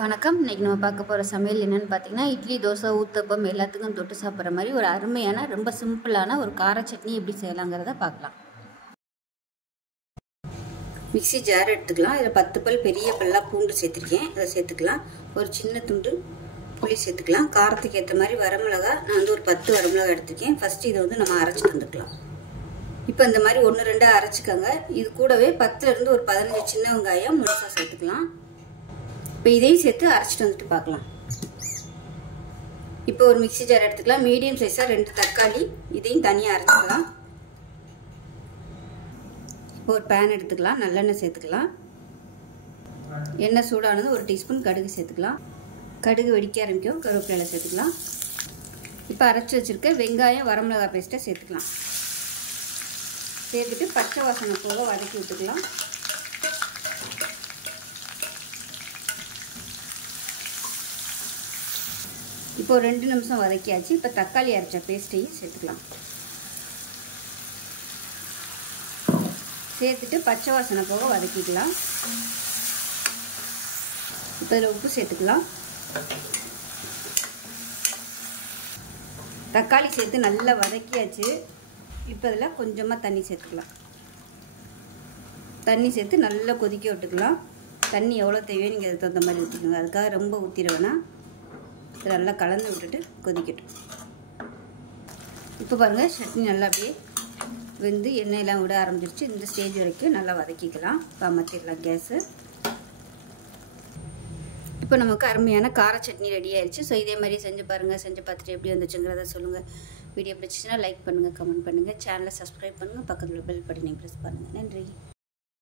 வணக்கம். இன்றைக்கி நம்ம பார்க்க போகிற சமையல் என்னென்னு பார்த்தீங்கன்னா, இட்லி, தோசை, ஊத்தப்பம் எல்லாத்துக்கும் தொட்டு சாப்பிட்ற மாதிரி ஒரு அருமையான ரொம்ப சிம்பிளான ஒரு கார சட்னி எப்படி செய்யலாங்கிறத பார்க்கலாம். மிக்ஸி ஜார் எடுத்துக்கலாம். இதில் 10 பல் பெரிய பல்லாக பூண்டு சேர்த்துருக்கேன், அதை சேர்த்துக்கலாம். ஒரு சின்ன துண்டு புளி சேர்த்துக்கலாம். காரத்துக்கு ஏற்ற மாதிரி வரமிளகா, நான் ஒரு 10 வரமிளகா எடுத்துருக்கேன். ஃபஸ்ட்டு இதை நம்ம அரைச்சிட்டு வந்துக்கலாம். இப்போ இந்த மாதிரி 1-2 அரைச்சிக்கோங்க. இது கூடவே 10லேருந்து ஒரு 15 சின்ன வெங்காயம் முழுசாக சேர்த்துக்கலாம். இப்போ இதையும் சேர்த்து அரைச்சிட்டு வந்துட்டு பார்க்கலாம். இப்போ ஒரு மிக்ஸி ஜார் எடுத்துக்கலாம். மீடியம் சைஸாக 2 தக்காளி, இதையும் தனியாக அரைச்சிக்கலாம். இப்போ ஒரு பேன் எடுத்துக்கலாம். நல்லெண்ணெய் சேர்த்துக்கலாம். எண்ணெய் சூடானது ஒரு டீஸ்பூன் கடுகு சேர்த்துக்கலாம். கடுகு வெடிக்க ஆரம்பிக்கும். கருவேப்பிலை சேர்த்துக்கலாம். இப்போ அரைச்சி வச்சுருக்க வெங்காயம் வரமிளகா பேஸ்ட்டை சேர்த்துக்கலாம். சேர்த்துட்டு பச்சை வாசனை போக வதக்கி விட்டுக்கலாம். இப்போ 2 நிமிஷம் வதக்கியாச்சு. இப்போ தக்காளி அரைச்ச பேஸ்ட்டையும் சேர்த்துக்கலாம். சேர்த்துட்டு பச்சை வாசனை போக வதக்கிக்கலாம். இப்போ இதில் உப்பு சேர்த்துக்கலாம். தக்காளி சேர்த்து நல்லா வதக்கியாச்சு. இப்போ இதில் கொஞ்சமாக தண்ணி சேர்த்துக்கலாம். தண்ணி சேர்த்து நல்லா கொதிக்க விட்டுக்கலாம். தண்ணி எவ்வளோ தேவையோ நீங்கள் அதுக்கு தகுந்த மாதிரி ஊற்றிக்கோங்க. அதுக்காக ரொம்ப ஊற்றிட வேணாம். இதை நல்லா கலந்து விட்டுட்டு கொதிக்கட்டும். இப்போ பாருங்கள், சட்னி நல்லா அப்படியே வெந்து எண்ணெயெல்லாம் விட ஆரம்பிச்சிருச்சு. இந்த ஸ்டேஜ் வரைக்கும் நல்லா வதக்கிக்கலாம். இப்போ அமர்த்திடலாம் கேஸு. இப்போ நமக்கு அருமையான கார சட்னி ரெடி ஆயிடுச்சு. ஸோ இதே மாதிரி செஞ்சு பாருங்கள். செஞ்சு பார்த்துட்டு எப்படி வந்துச்சுங்கிறத சொல்லுங்கள். வீடியோ பிடிச்சிச்சுன்னா லைக் பண்ணுங்கள், கமெண்ட் பண்ணுங்கள், சேனலை சப்ஸ்கிரைப் பண்ணுங்கள், பக்கத்தில் பெல் பட்டனை ப்ரெஸ் பண்ணுங்கள். நன்றி.